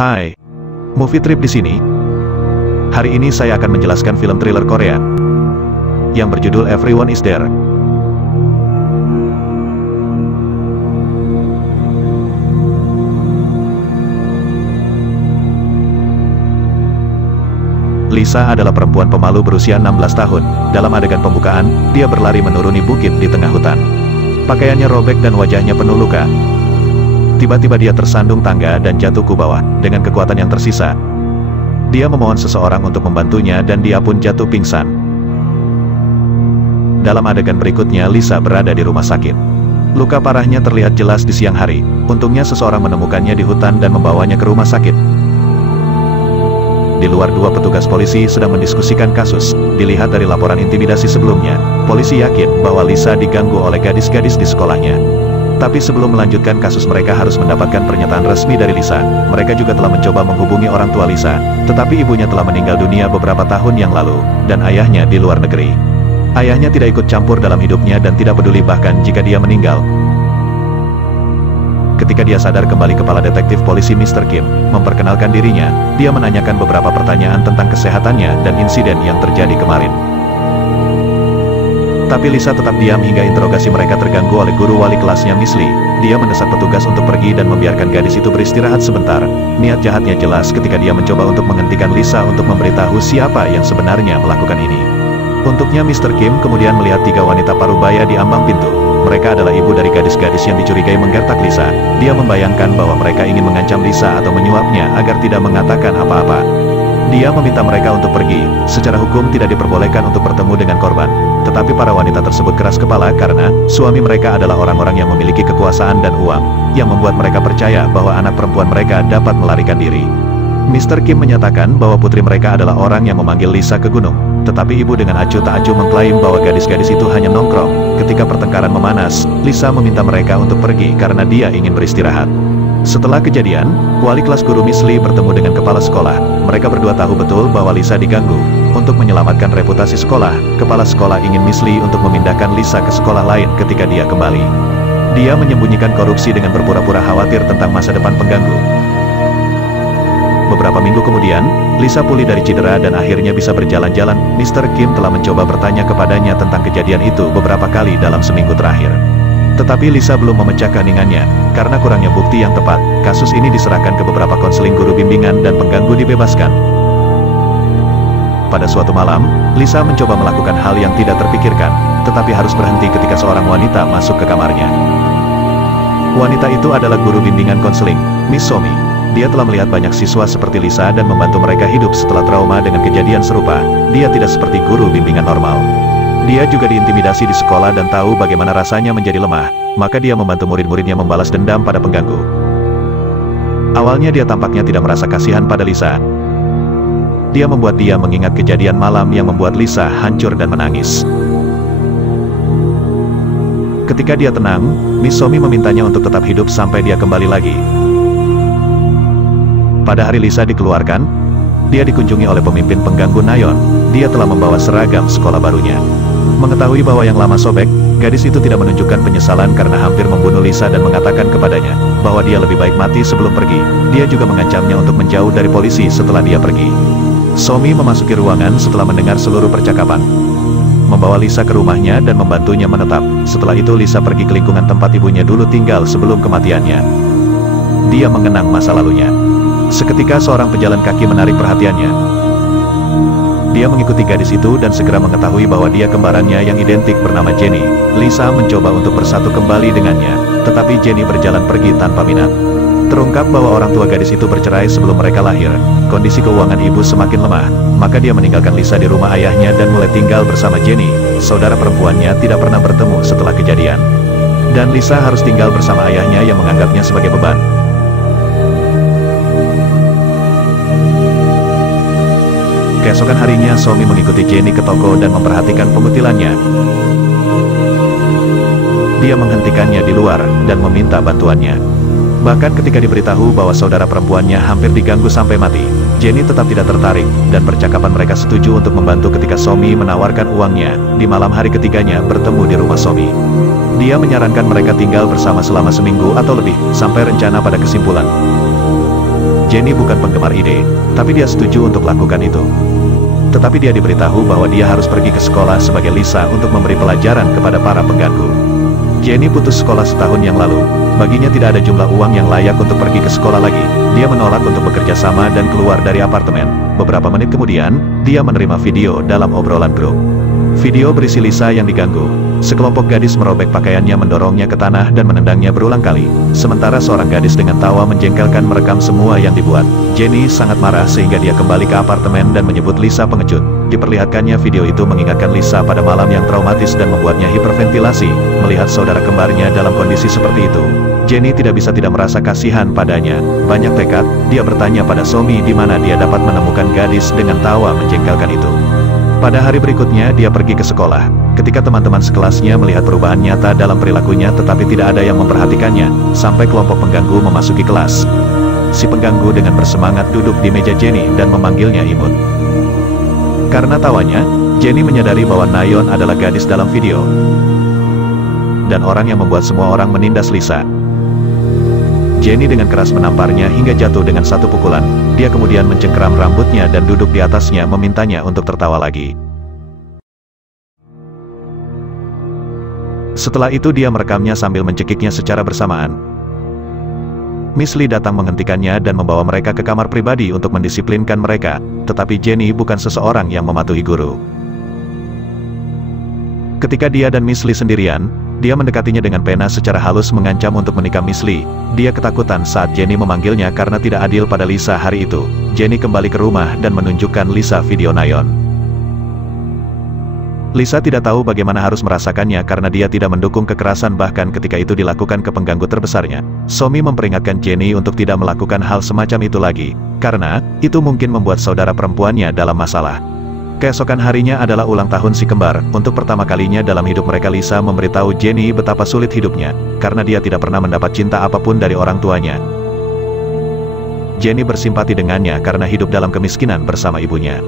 Hai, Movie Trip di sini. Hari ini saya akan menjelaskan film thriller Korea yang berjudul Everyone Is There. Lisa adalah perempuan pemalu berusia 16 tahun. Dalam adegan pembukaan, dia berlari menuruni bukit di tengah hutan. Pakaiannya robek dan wajahnya penuh luka. Tiba-tiba dia tersandung tangga dan jatuh ke bawah. Dengan kekuatan yang tersisa, dia memohon seseorang untuk membantunya dan dia pun jatuh pingsan. Dalam adegan berikutnya, Lisa berada di rumah sakit. Luka parahnya terlihat jelas di siang hari. Untungnya seseorang menemukannya di hutan dan membawanya ke rumah sakit. Di luar, dua petugas polisi sedang mendiskusikan kasus. Dilihat dari laporan intimidasi sebelumnya, polisi yakin bahwa Lisa diganggu oleh gadis-gadis di sekolahnya. Tapi sebelum melanjutkan kasus, mereka harus mendapatkan pernyataan resmi dari Lisa. Mereka juga telah mencoba menghubungi orang tua Lisa, tetapi ibunya telah meninggal dunia beberapa tahun yang lalu, dan ayahnya di luar negeri. Ayahnya tidak ikut campur dalam hidupnya dan tidak peduli bahkan jika dia meninggal. Ketika dia sadar kembali, kepala detektif polisi Mr. Kim memperkenalkan dirinya. Dia menanyakan beberapa pertanyaan tentang kesehatannya dan insiden yang terjadi kemarin. Tapi Lisa tetap diam hingga interogasi mereka terganggu oleh guru wali kelasnya Miss Lee. Dia mendesak petugas untuk pergi dan membiarkan gadis itu beristirahat sebentar. Niat jahatnya jelas ketika dia mencoba untuk menghentikan Lisa untuk memberitahu siapa yang sebenarnya melakukan ini. Untuknya, Mr. Kim kemudian melihat tiga wanita parubaya di ambang pintu. Mereka adalah ibu dari gadis-gadis yang dicurigai menggertak Lisa. Dia membayangkan bahwa mereka ingin mengancam Lisa atau menyuapnya agar tidak mengatakan apa-apa. Dia meminta mereka untuk pergi. Secara hukum tidak diperbolehkan untuk bertemu dengan korban. Tetapi para wanita tersebut keras kepala karena suami mereka adalah orang-orang yang memiliki kekuasaan dan uang, yang membuat mereka percaya bahwa anak perempuan mereka dapat melarikan diri. Mr. Kim menyatakan bahwa putri mereka adalah orang yang memanggil Lisa ke gunung. Tetapi ibu dengan acuh tak acuh mengklaim bahwa gadis-gadis itu hanya nongkrong. Ketika pertengkaran memanas, Lisa meminta mereka untuk pergi karena dia ingin beristirahat. Setelah kejadian, wali kelas guru Miss Lee bertemu dengan kepala sekolah. Mereka berdua tahu betul bahwa Lisa diganggu. Untuk menyelamatkan reputasi sekolah, kepala sekolah ingin Miss Lee untuk memindahkan Lisa ke sekolah lain ketika dia kembali. Dia menyembunyikan korupsi dengan berpura-pura khawatir tentang masa depan pengganggu. Beberapa minggu kemudian, Lisa pulih dari cedera dan akhirnya bisa berjalan-jalan. Mr. Kim telah mencoba bertanya kepadanya tentang kejadian itu beberapa kali dalam seminggu terakhir. Tetapi Lisa belum memecah keheningannya. Karena kurangnya bukti yang tepat, kasus ini diserahkan ke beberapa konseling guru bimbingan dan pengganggu dibebaskan. Pada suatu malam, Lisa mencoba melakukan hal yang tidak terpikirkan, tetapi harus berhenti ketika seorang wanita masuk ke kamarnya. Wanita itu adalah guru bimbingan konseling, Miss Somi. Dia telah melihat banyak siswa seperti Lisa dan membantu mereka hidup setelah trauma dengan kejadian serupa. Dia tidak seperti guru bimbingan normal. Dia juga diintimidasi di sekolah dan tahu bagaimana rasanya menjadi lemah, maka dia membantu murid-muridnya membalas dendam pada pengganggu. Awalnya dia tampaknya tidak merasa kasihan pada Lisa. Dia membuat dia mengingat kejadian malam yang membuat Lisa hancur dan menangis. Ketika dia tenang, Miss Somi memintanya untuk tetap hidup sampai dia kembali lagi. Pada hari Lisa dikeluarkan, dia dikunjungi oleh pemimpin pengganggu Nayeon. Dia telah membawa seragam sekolah barunya. Mengetahui bahwa yang lama sobek, gadis itu tidak menunjukkan penyesalan karena hampir membunuh Lisa dan mengatakan kepadanya bahwa dia lebih baik mati sebelum pergi. Dia juga mengancamnya untuk menjauh dari polisi setelah dia pergi. Somi memasuki ruangan setelah mendengar seluruh percakapan, membawa Lisa ke rumahnya dan membantunya menetap. Setelah itu Lisa pergi ke lingkungan tempat ibunya dulu tinggal sebelum kematiannya. Dia mengenang masa lalunya. Seketika seorang pejalan kaki menarik perhatiannya. Dia mengikuti gadis itu dan segera mengetahui bahwa dia kembarannya yang identik bernama Jenny. Lisa mencoba untuk bersatu kembali dengannya, tetapi Jenny berjalan pergi tanpa minat. Terungkap bahwa orang tua gadis itu bercerai sebelum mereka lahir. Kondisi keuangan ibu semakin lemah, maka dia meninggalkan Lisa di rumah ayahnya dan mulai tinggal bersama Jenny. Saudara perempuannya tidak pernah bertemu setelah kejadian. Dan Lisa harus tinggal bersama ayahnya yang menganggapnya sebagai beban. Keesokan harinya Somi mengikuti Jenny ke toko dan memperhatikan pemutilannya. Dia menghentikannya di luar dan meminta bantuannya. Bahkan ketika diberitahu bahwa saudara perempuannya hampir diganggu sampai mati, Jenny tetap tidak tertarik, dan percakapan mereka setuju untuk membantu ketika Somi menawarkan uangnya. Di malam hari ketiganya bertemu di rumah Somi. Dia menyarankan mereka tinggal bersama selama seminggu atau lebih, sampai rencana pada kesimpulan. Jenny bukan penggemar ide, tapi dia setuju untuk lakukan itu. Tetapi dia diberitahu bahwa dia harus pergi ke sekolah sebagai Lisa untuk memberi pelajaran kepada para pengganggu. Jenny putus sekolah setahun yang lalu. Baginya tidak ada jumlah uang yang layak untuk pergi ke sekolah lagi. Dia menolak untuk bekerja sama dan keluar dari apartemen. Beberapa menit kemudian, dia menerima video dalam obrolan grup. Video berisi Lisa yang diganggu. Sekelompok gadis merobek pakaiannya, mendorongnya ke tanah dan menendangnya berulang kali. Sementara seorang gadis dengan tawa menjengkelkan merekam semua yang dibuat. Jenny sangat marah sehingga dia kembali ke apartemen dan menyebut Lisa pengecut. Diperlihatkannya video itu mengingatkan Lisa pada malam yang traumatis dan membuatnya hiperventilasi. Melihat saudara kembarnya dalam kondisi seperti itu, Jenny tidak bisa tidak merasa kasihan padanya. Banyak tekad, dia bertanya pada Somi di mana dia dapat menemukan gadis dengan tawa menjengkelkan itu. Pada hari berikutnya dia pergi ke sekolah. Ketika teman-teman sekelasnya melihat perubahan nyata dalam perilakunya tetapi tidak ada yang memperhatikannya, sampai kelompok pengganggu memasuki kelas. Si pengganggu dengan bersemangat duduk di meja Jenny dan memanggilnya imut. Karena tawanya, Jenny menyadari bahwa Nayeon adalah gadis dalam video. Dan orang yang membuat semua orang menindas Lisa. Jenny dengan keras menamparnya hingga jatuh dengan satu pukulan. Dia kemudian mencengkeram rambutnya dan duduk di atasnya memintanya untuk tertawa lagi. Setelah itu dia merekamnya sambil mencekiknya secara bersamaan. Miss Lee datang menghentikannya dan membawa mereka ke kamar pribadi untuk mendisiplinkan mereka, tetapi Jenny bukan seseorang yang mematuhi guru. Ketika dia dan Miss Lee sendirian, dia mendekatinya dengan pena secara halus mengancam untuk menikam Miss Lee. Dia ketakutan saat Jenny memanggilnya karena tidak adil pada Lisa hari itu. Jenny kembali ke rumah dan menunjukkan Lisa video Nayeon. Lisa tidak tahu bagaimana harus merasakannya karena dia tidak mendukung kekerasan bahkan ketika itu dilakukan ke pengganggu terbesarnya. Somi memperingatkan Jenny untuk tidak melakukan hal semacam itu lagi, karena itu mungkin membuat saudara perempuannya dalam masalah. Keesokan harinya adalah ulang tahun si kembar. Untuk pertama kalinya dalam hidup mereka Lisa memberitahu Jenny betapa sulit hidupnya, karena dia tidak pernah mendapat cinta apapun dari orang tuanya. Jenny bersimpati dengannya karena hidup dalam kemiskinan bersama ibunya.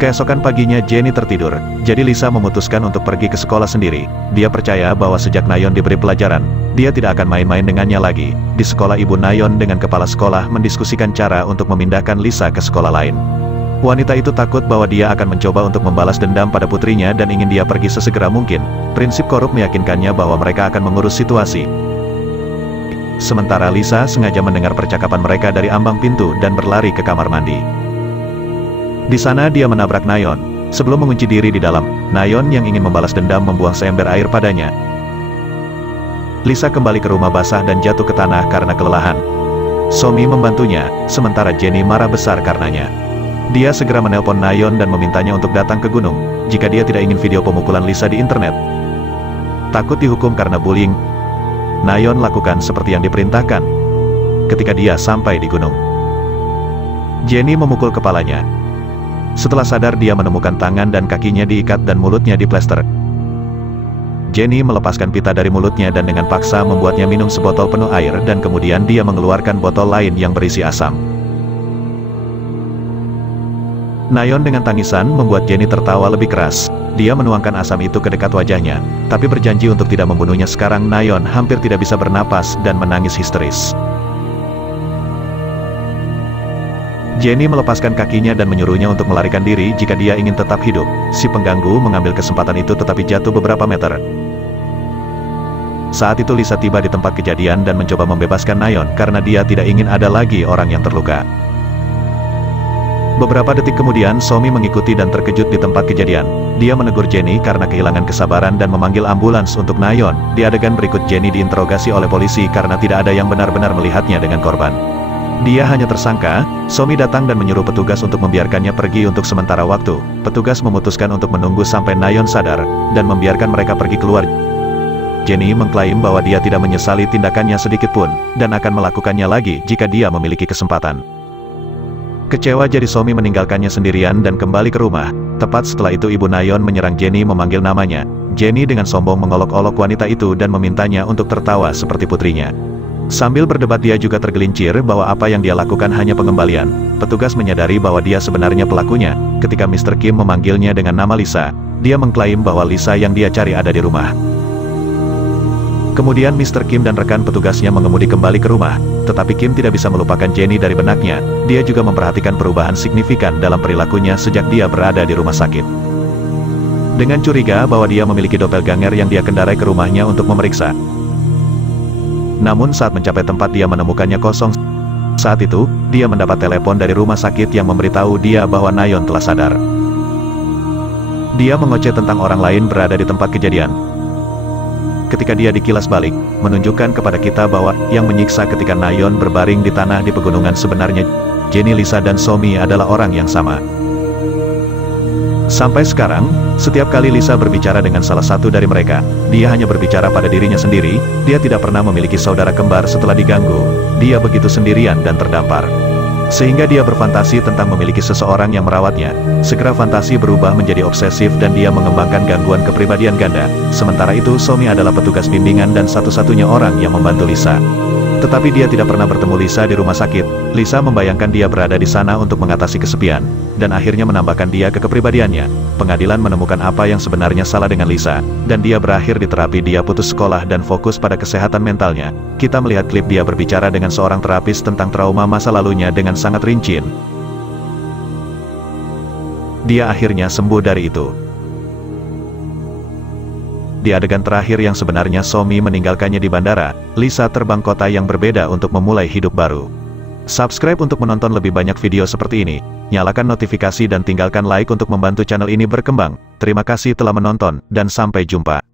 Keesokan paginya Jenny tertidur, jadi Lisa memutuskan untuk pergi ke sekolah sendiri. Dia percaya bahwa sejak Nayeon diberi pelajaran, dia tidak akan main-main dengannya lagi. Di sekolah ibu Nayeon dengan kepala sekolah mendiskusikan cara untuk memindahkan Lisa ke sekolah lain. Wanita itu takut bahwa dia akan mencoba untuk membalas dendam pada putrinya dan ingin dia pergi sesegera mungkin. Prinsip korup meyakinkannya bahwa mereka akan mengurus situasi. Sementara Lisa sengaja mendengar percakapan mereka dari ambang pintu dan berlari ke kamar mandi. Di sana dia menabrak Nayeon. Sebelum mengunci diri di dalam, Nayeon yang ingin membalas dendam membuang seember air padanya. Lisa kembali ke rumah basah dan jatuh ke tanah karena kelelahan. Somi membantunya, sementara Jenny marah besar karenanya. Dia segera menelpon Nayeon dan memintanya untuk datang ke gunung, jika dia tidak ingin video pemukulan Lisa di internet. Takut dihukum karena bullying, Nayeon lakukan seperti yang diperintahkan. Ketika dia sampai di gunung, Jenny memukul kepalanya. Setelah sadar dia menemukan tangan dan kakinya diikat dan mulutnya diplester. Jenny melepaskan pita dari mulutnya dan dengan paksa membuatnya minum sebotol penuh air dan kemudian dia mengeluarkan botol lain yang berisi asam. Nayeon dengan tangisan membuat Jenny tertawa lebih keras. Dia menuangkan asam itu ke dekat wajahnya, tapi berjanji untuk tidak membunuhnya. Sekarang Nayeon hampir tidak bisa bernapas dan menangis histeris. Jenny melepaskan kakinya dan menyuruhnya untuk melarikan diri jika dia ingin tetap hidup. Si pengganggu mengambil kesempatan itu tetapi jatuh beberapa meter. Saat itu Lisa tiba di tempat kejadian dan mencoba membebaskan Nayeon karena dia tidak ingin ada lagi orang yang terluka. Beberapa detik kemudian Somi mengikuti dan terkejut di tempat kejadian. Dia menegur Jenny karena kehilangan kesabaran dan memanggil ambulans untuk Nayeon. Di adegan berikut Jenny diinterogasi oleh polisi karena tidak ada yang benar-benar melihatnya dengan korban. Dia hanya tersangka. Somi datang dan menyuruh petugas untuk membiarkannya pergi untuk sementara waktu. Petugas memutuskan untuk menunggu sampai Nayeon sadar, dan membiarkan mereka pergi keluar. Jenny mengklaim bahwa dia tidak menyesali tindakannya sedikit pun, dan akan melakukannya lagi jika dia memiliki kesempatan. Kecewa jadi Somi meninggalkannya sendirian dan kembali ke rumah. Tepat setelah itu ibu Nayeon menyerang Jenny memanggil namanya. Jenny dengan sombong mengolok-olok wanita itu dan memintanya untuk tertawa seperti putrinya. Sambil berdebat dia juga tergelincir bahwa apa yang dia lakukan hanya pengembalian. Petugas menyadari bahwa dia sebenarnya pelakunya. Ketika Mr. Kim memanggilnya dengan nama Lisa, dia mengklaim bahwa Lisa yang dia cari ada di rumah. Kemudian Mr. Kim dan rekan petugasnya mengemudi kembali ke rumah, tetapi Kim tidak bisa melupakan Jenny dari benaknya. Dia juga memperhatikan perubahan signifikan dalam perilakunya sejak dia berada di rumah sakit. Dengan curiga bahwa dia memiliki doppelganger yang dia kendarai ke rumahnya untuk memeriksa. Namun saat mencapai tempat dia menemukannya kosong. Saat itu, dia mendapat telepon dari rumah sakit yang memberitahu dia bahwa Nayeon telah sadar. Dia mengoceh tentang orang lain berada di tempat kejadian. Ketika dia dikilas balik, menunjukkan kepada kita bahwa yang menyiksa ketika Nayeon berbaring di tanah di pegunungan sebenarnya Jenny, Lisa dan Somi adalah orang yang sama. Sampai sekarang, setiap kali Lisa berbicara dengan salah satu dari mereka, dia hanya berbicara pada dirinya sendiri. Dia tidak pernah memiliki saudara kembar setelah diganggu. Dia begitu sendirian dan terdampar. Sehingga dia berfantasi tentang memiliki seseorang yang merawatnya. Segera fantasi berubah menjadi obsesif dan dia mengembangkan gangguan kepribadian ganda. Sementara itu Somi adalah petugas bimbingan dan satu-satunya orang yang membantu Lisa. Tetapi dia tidak pernah bertemu Lisa di rumah sakit. Lisa membayangkan dia berada di sana untuk mengatasi kesepian, dan akhirnya menambahkan dia ke kepribadiannya. Pengadilan menemukan apa yang sebenarnya salah dengan Lisa, dan dia berakhir di terapi. Dia putus sekolah dan fokus pada kesehatan mentalnya. Kita melihat klip dia berbicara dengan seorang terapis tentang trauma masa lalunya dengan sangat rinci. Dia akhirnya sembuh dari itu. Di adegan terakhir yang sebenarnya Somi meninggalkannya di bandara, Lisa terbang kota yang berbeda untuk memulai hidup baru. Subscribe untuk menonton lebih banyak video seperti ini. Nyalakan notifikasi dan tinggalkan like untuk membantu channel ini berkembang. Terima kasih telah menonton, dan sampai jumpa.